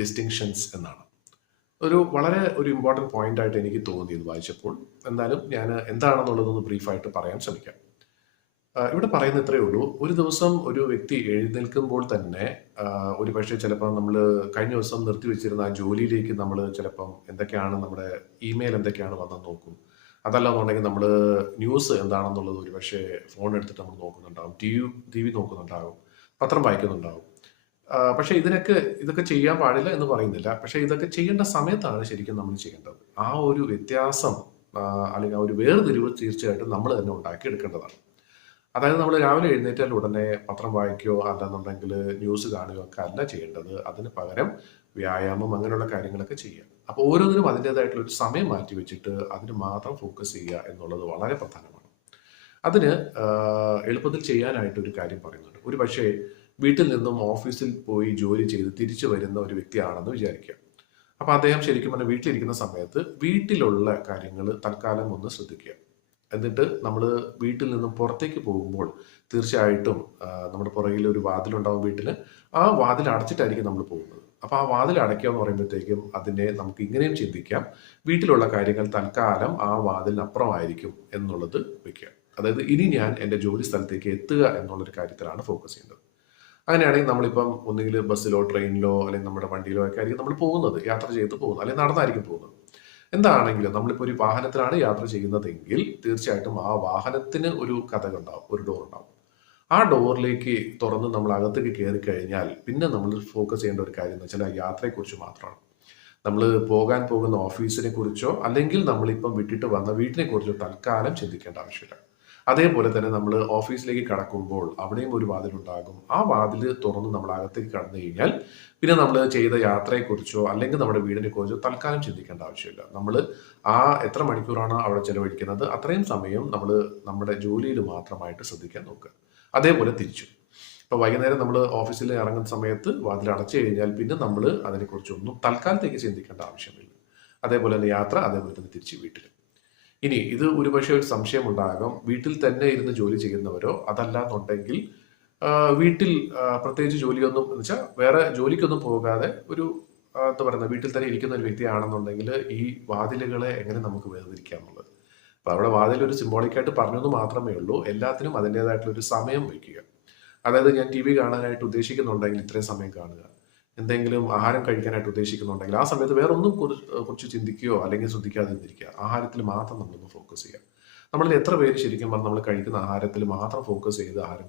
Distinctions എന്നാണ്. വളരെ important point ആയിട്ട് എനിക്ക് തോന്നി ഇത് വായിച്ചപ്പോൾ. എന്നാലും ഞാൻ എന്താണെന്നുള്ളതൊന്ന് ബ്രീഫായിട്ട് പറയാൻ ശ്രമിക്കാം. ഇവിടെ പറയുന്ന ഇത്രയേ ഉള്ളൂ. ഒരു ദിവസം ഒരു വ്യക്തി എഴുന്നേൽക്കുമ്പോൾ തന്നെ ഒരു പക്ഷേ ചിലപ്പോൾ നമ്മൾ കഴിഞ്ഞ ദിവസം നിർത്തിവെച്ചിരുന്ന ആ ജോലിയിലേക്ക് നമ്മൾ ചിലപ്പം എന്തൊക്കെയാണ് നമ്മുടെ ഇമെയിൽ എന്തൊക്കെയാണ് വന്നെന്ന് നോക്കും. അതല്ലാന്നുണ്ടെങ്കിൽ നമ്മൾ ന്യൂസ് എന്താണെന്നുള്ളത് ഒരു പക്ഷേ ഫോൺ എടുത്തിട്ട് നമ്മൾ നോക്കുന്നുണ്ടാവും, ടി വി നോക്കുന്നുണ്ടാവും, പത്രം വായിക്കുന്നുണ്ടാവും. പക്ഷേ ഇതൊക്കെ ചെയ്യാൻ പാടില്ല എന്ന് പറയുന്നില്ല. പക്ഷേ ഇതൊക്കെ ചെയ്യേണ്ട സമയത്താണ് ശരിക്കും നമ്മൾ ചെയ്യേണ്ടത്. ആ ഒരു വ്യത്യാസം അല്ലെങ്കിൽ ആ ഒരു വേർതിരിവ് തീർച്ചയായിട്ടും നമ്മൾ തന്നെ ഉണ്ടാക്കിയെടുക്കേണ്ടതാണ്. അതായത് നമ്മൾ രാവിലെ എഴുന്നേറ്റാൽ ഉടനെ പത്രം വായിക്കുകയോ അല്ലെന്നുണ്ടെങ്കിൽ ന്യൂസ് കാണുകയോ ഒക്കെ അല്ല ചെയ്യേണ്ടത്. അതിന് പകരം വ്യായാമം അങ്ങനെയുള്ള കാര്യങ്ങളൊക്കെ ചെയ്യുക. അപ്പോൾ ഓരോന്നിനും അതിൻ്റേതായിട്ടുള്ള ഒരു സമയം മാറ്റി വെച്ചിട്ട് അതിന് മാത്രം ഫോക്കസ് ചെയ്യുക എന്നുള്ളത് വളരെ പ്രധാനമാണ്. അതിന് എളുപ്പത്തിൽ ചെയ്യാനായിട്ട് ഒരു കാര്യം പറയുന്നുണ്ട്. ഒരു പക്ഷേ വീട്ടിൽ നിന്നും ഓഫീസിൽ പോയി ജോലി ചെയ്ത് തിരിച്ചു വരുന്ന ഒരു വ്യക്തിയാണെന്ന് വിചാരിക്കുക. അപ്പോൾ അദ്ദേഹം ശരിക്കും പറഞ്ഞാൽ വീട്ടിലിരിക്കുന്ന സമയത്ത് വീട്ടിലുള്ള കാര്യങ്ങൾ തൽക്കാലം ഒന്ന് ശ്രദ്ധിക്കുക. എന്നിട്ട് നമ്മൾ വീട്ടിൽ നിന്നും പുറത്തേക്ക് പോകുമ്പോൾ തീർച്ചയായിട്ടും നമ്മുടെ പുറകിൽ ഒരു വാതിലുണ്ടാവും വീട്ടിൽ. ആ വാതിൽ അടച്ചിട്ടായിരിക്കും നമ്മൾ പോകുന്നത്. അപ്പോൾ ആ വാതിൽ അടയ്ക്കുക എന്ന് പറയുമ്പോഴത്തേക്കും അതിനെ നമുക്ക് ഇങ്ങനെയും ചിന്തിക്കാം, വീട്ടിലുള്ള കാര്യങ്ങൾ തൽക്കാലം ആ വാതിലിനപ്പുറമായിരിക്കും എന്നുള്ളത് വെക്കുക. അതായത് ഇനി ഞാൻ എൻ്റെ ജോലി സ്ഥലത്തേക്ക് എത്തുക എന്നുള്ളൊരു കാര്യത്തിലാണ് ഫോക്കസ് ചെയ്യുന്നത്. അങ്ങനെയാണെങ്കിൽ നമ്മളിപ്പം ഒന്നുകിൽ ബസ്സിലോ ട്രെയിനിലോ അല്ലെങ്കിൽ നമ്മുടെ വണ്ടിയിലോ ഒക്കെ ആയിരിക്കും നമ്മൾ പോകുന്നത്, യാത്ര ചെയ്ത് പോകുന്നത്, അല്ലെങ്കിൽ നടന്നായിരിക്കും പോകുന്നത്. എന്താണെങ്കിലും നമ്മളിപ്പോൾ ഒരു വാഹനത്തിലാണ് യാത്ര ചെയ്യുന്നതെങ്കിൽ തീർച്ചയായിട്ടും ആ വാഹനത്തിന് ഒരു കതകുണ്ടാവും, ഒരു ഡോർ ഉണ്ടാവും. ആ ഡോറിലേക്ക് തുറന്ന് നമ്മൾ അകത്തേക്ക് കയറി കഴിഞ്ഞാൽ പിന്നെ നമ്മൾ ഫോക്കസ് ചെയ്യേണ്ട ഒരു കാര്യം എന്ന് വെച്ചാൽ ആ യാത്രയെക്കുറിച്ച് മാത്രമാണ്. നമ്മൾ പോകാൻ പോകുന്ന ഓഫീസിനെ കുറിച്ചോ അല്ലെങ്കിൽ നമ്മളിപ്പം വിട്ടിട്ട് വന്ന വീട്ടിനെ കുറിച്ചോ തൽക്കാലം ചിന്തിക്കേണ്ട ആവശ്യമില്ല. അതേപോലെ തന്നെ നമ്മൾ ഓഫീസിലേക്ക് കടക്കുമ്പോൾ അവിടെയും ഒരു വാതിലുണ്ടാകും. ആ വാതിൽ തുറന്ന് നമ്മൾ അകത്തേക്ക് കടന്നു കഴിഞ്ഞാൽ പിന്നെ നമ്മൾ ചെയ്ത യാത്രയെക്കുറിച്ചോ അല്ലെങ്കിൽ നമ്മുടെ വീടിനെ കുറിച്ചോ തൽക്കാലം ചിന്തിക്കേണ്ട ആവശ്യമില്ല. നമ്മൾ ആ എത്ര മണിക്കൂറാണ് അവിടെ ചെലവഴിക്കുന്നത് അത്രയും സമയം നമ്മൾ നമ്മുടെ ജോലിയിൽ മാത്രമായിട്ട് ശ്രദ്ധിക്കാൻ നോക്കുക. അതേപോലെ തിരിച്ചു. ഇപ്പോൾ വൈകുന്നേരം നമ്മൾ ഓഫീസിൽ ഇറങ്ങുന്ന സമയത്ത് വാതിൽ അടച്ചു കഴിഞ്ഞാൽ പിന്നെ നമ്മൾ അതിനെക്കുറിച്ചൊന്നും തൽക്കാലത്തേക്ക് ചിന്തിക്കേണ്ട ആവശ്യമില്ല. അതേപോലെ തന്നെ യാത്ര, അതേപോലെ തന്നെ തിരിച്ച് വീട്ടിൽ. ഇനി ഇത് ഒരുപക്ഷെ ഒരു സംശയം ഉണ്ടാകാം. വീട്ടിൽ തന്നെ ഇരുന്ന് ജോലി ചെയ്യുന്നവരോ അതല്ലാന്നുണ്ടെങ്കിൽ വീട്ടിൽ പ്രത്യേകിച്ച് ജോലിയൊന്നും എന്ന് വെച്ചാൽ വേറെ ജോലിക്കൊന്നും പോകാതെ ഒരു എന്താ പറയുന്നത് വീട്ടിൽ തന്നെ ഇരിക്കുന്ന ഒരു വ്യക്തിയാണെന്നുണ്ടെങ്കിൽ ഈ വാതിലുകളെ എങ്ങനെ നമുക്ക് വേർതിരിക്കാം എന്നുള്ളത്. അപ്പോൾ അവിടെ വാതിൽ ഒരു സിംബോളിക്കായിട്ട് പറഞ്ഞെന്ന് മാത്രമേ ഉള്ളൂ. എല്ലാത്തിനും അതിൻ്റെതായിട്ടുള്ള ഒരു സമയം വയ്ക്കുക. അതായത് ഞാൻ ടി വി കാണാനായിട്ട് ഉദ്ദേശിക്കുന്നുണ്ടെങ്കിൽ ഇത്രയും സമയം കാണുക. എന്തെങ്കിലും ആഹാരം കഴിക്കാനായിട്ട് ഉദ്ദേശിക്കുന്നുണ്ടെങ്കിൽ ആ സമയത്ത് വേറെ ഒന്നും കുറിച്ച് ചിന്തിക്കുകയോ അല്ലെങ്കിൽ ശ്രദ്ധിക്കാതിരിക്കുക. ആഹാരത്തിൽ മാത്രം നമ്മളൊന്ന് ഫോക്കസ് ചെയ്യുക. നമ്മളിൽ എത്ര പേര് ശരിക്കും പറഞ്ഞാൽ നമ്മൾ കഴിക്കുന്ന ആഹാരത്തിൽ മാത്രം ഫോക്കസ് ചെയ്ത് ആഹാരം